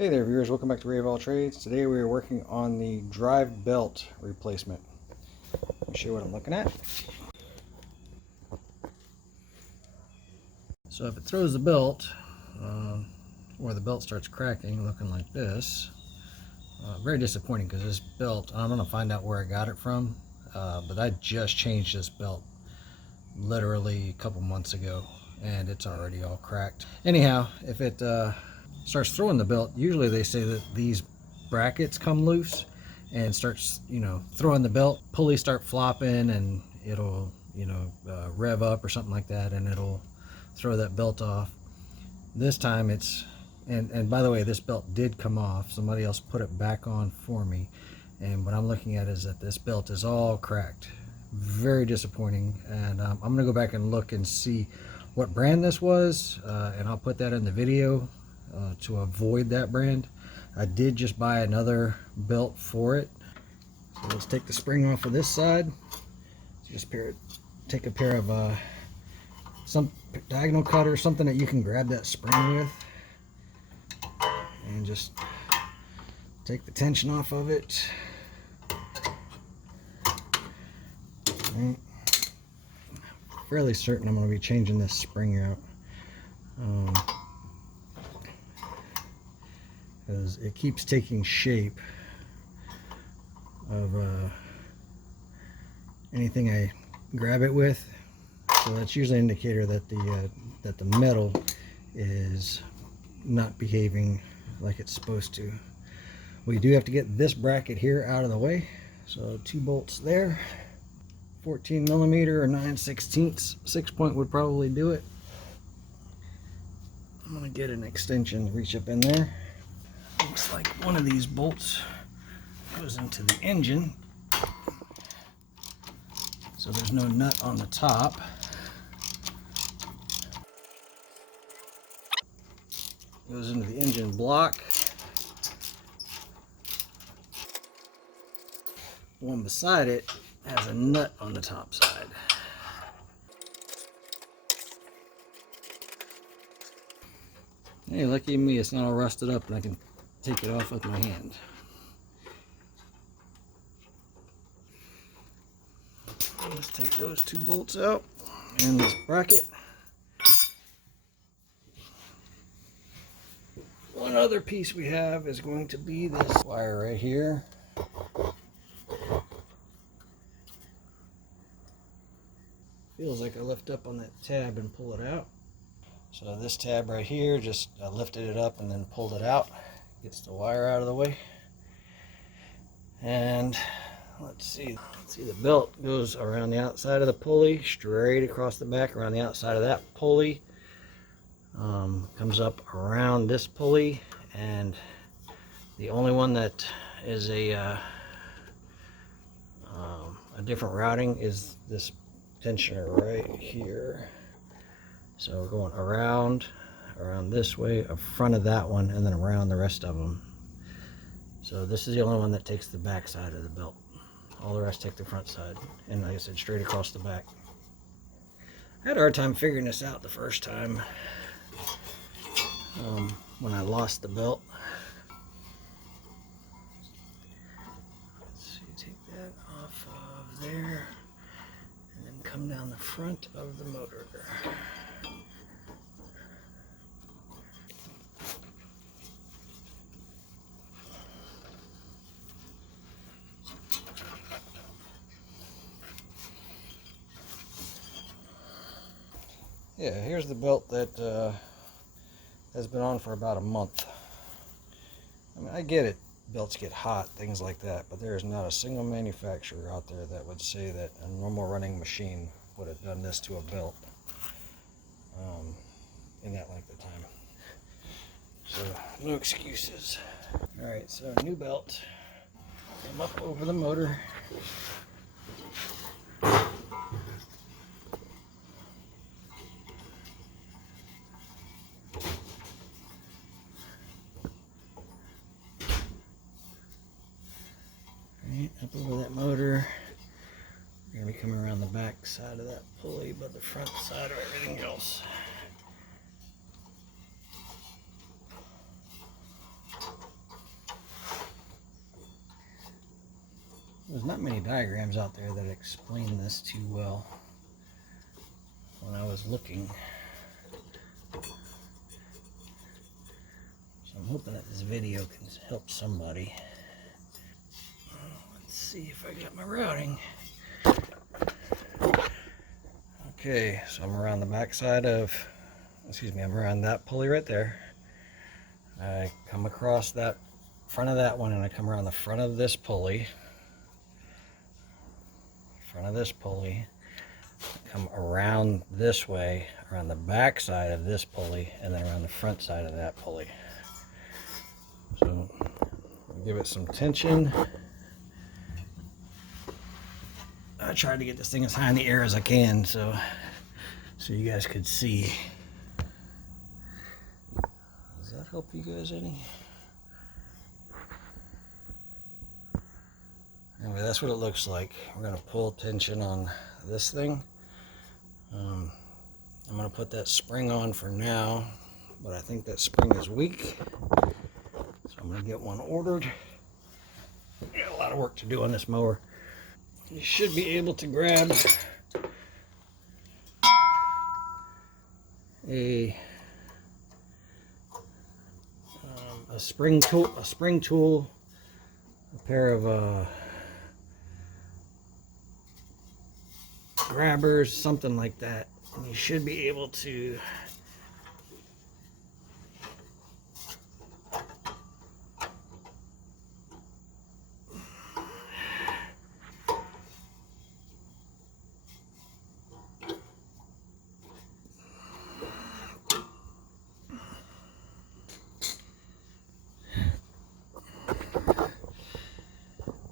Hey there viewers, welcome back to Ray of All Trades. Today we are working on the drive belt replacement. Let me show you what I'm looking at. So if it throws the belt, or the belt starts cracking looking like this, very disappointing because this belt, I'm going to find out where I got it from, but I just changed this belt literally a couple months ago and it's already all cracked. Anyhow, if it starts throwing the belt, usually they say that these brackets come loose and starts, throwing the belt, pulleys start flopping and it'll, rev up or something like that and it'll throw that belt off. This time it's, and by the way, this belt did come off. Somebody else put it back on for me. And what I'm looking at is that this belt is all cracked. Very disappointing. And I'm going to go back and look and see what brand this was. And I'll put that in the video to avoid that brand. I did just buy another belt for it. So let's take the spring off of this side. So just take a pair of some diagonal cutter, something that you can grab that spring with, and just take the tension off of it. I'm fairly certain I'm going to be changing this spring out because it keeps taking shape of anything I grab it with. So that's usually an indicator that the metal is not behaving like it's supposed to. We do have to get this bracket here out of the way. So 2 bolts there, 14 millimeter or 9/16, 6-point would probably do it. I'm gonna get an extension, reach up in there. Looks like one of these bolts goes into the engine. So there's no nut on the top. Goes into the engine block. One beside it has a nut on the top side. Hey, lucky me, it's not all rusted up and I can take it off with my hand. Let's take those 2 bolts out and this bracket. One other piece we have is going to be this wire right here. Feels like I lift up on that tab and pull it out. So this tab right here, just lifted it up and then pulled it out. Gets the wire out of the way. And let's see, the belt goes around the outside of the pulley, straight across the back, around the outside of that pulley. Comes up around this pulley, and the only one that is a different routing is this tensioner right here. So we're going around this way, in front of that one, and then around the rest of them. So this is the only one that takes the back side of the belt. All the rest take the front side, and like I said, straight across the back. I had a hard time figuring this out the first time when I lost the belt. Let's see, take that off of there and then come down the front of the motor. Yeah, here's the belt that has been on for about a month. I mean, I get it, belts get hot, things like that, but there is not a single manufacturer out there that would say that a normal running machine would have done this to a belt in that length of time. So, no excuses. Alright, so new belt. Come up over the motor. Up over that motor. We're going to be coming around the back side of that pulley, but the front side of everything else. There's not many diagrams out there that explain this too well when I was looking. So I'm hoping that this video can help somebody. Let's see if I got my routing. Okay, so I'm around the back side of, I'm around that pulley right there. I come across that front of that one and I come around the front of this pulley. Come around this way, around the back side of this pulley, and then around the front side of that pulley. So give it some tension. I tried to get this thing as high in the air as I can so you guys could see. Does that help you guys any? Anyway, that's what it looks like. We're going to pull tension on this thing. I'm going to put that spring on for now, but I think that spring is weak. So I'm going to get one ordered. Got a lot of work to do on this mower. You should be able to grab a spring tool, a pair of grabbers, something like that, and you should be able to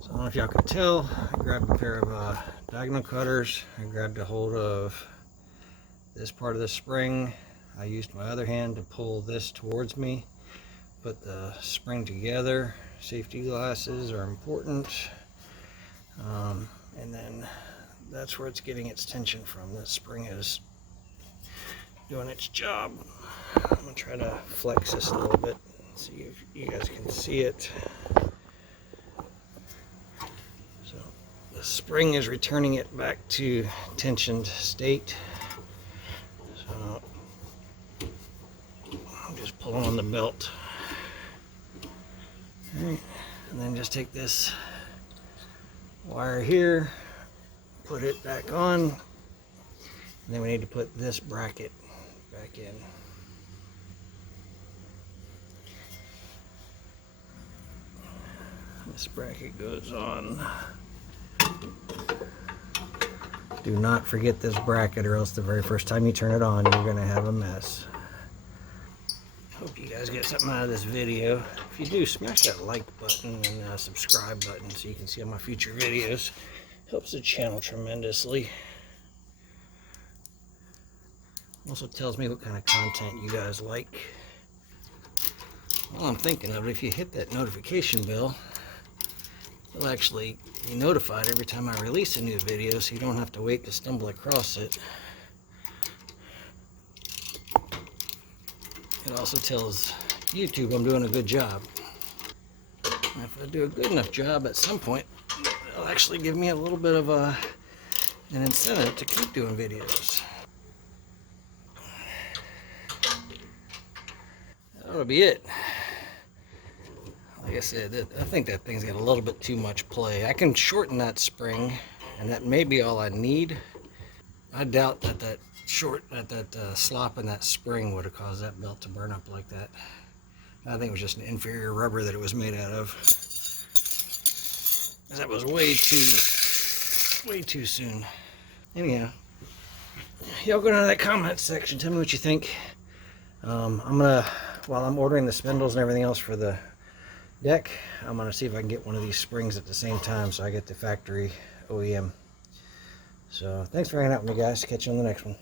I don't know if y'all can tell, I grabbed a pair of diagonal cutters. I grabbed a hold of this part of the spring. I used my other hand to pull this towards me, put the spring together. Safety glasses are important. And then that's where it's getting its tension from. The spring is doing its job. I'm going to try to flex this a little bit, see if you guys can see it. The spring is returning it back to tensioned state. So I'm just pulling on the belt. All right. And then just take this wire here, put it back on, and then we need to put this bracket back in. This bracket goes on. Do not forget this bracket, or else the very first time you turn it on, you're gonna have a mess. Hope you guys get something out of this video. If you do, smash that like button and subscribe button so you can see all my future videos. Helps the channel tremendously. Also tells me what kind of content you guys like. While I'm thinking of it, if you hit that notification bell, it'll actually be notified every time I release a new video, so you don't have to wait to stumble across it. It also tells YouTube I'm doing a good job. And if I do a good enough job, at some point, it'll actually give me a little bit of an incentive to keep doing videos. That'll be it. Like I said, I think that thing's got a little bit too much play. I can shorten that spring, and that may be all I need. I doubt that that slop in that spring would have caused that belt to burn up like that. I think it was just an inferior rubber that it was made out of. That was way too soon. Anyhow, y'all go down to that comment section, tell me what you think. While I'm ordering the spindles and everything else for the deck, I'm gonna see if I can get one of these springs at the same time so I get the factory OEM. So thanks for hanging out with me, guys. Catch you on the next one.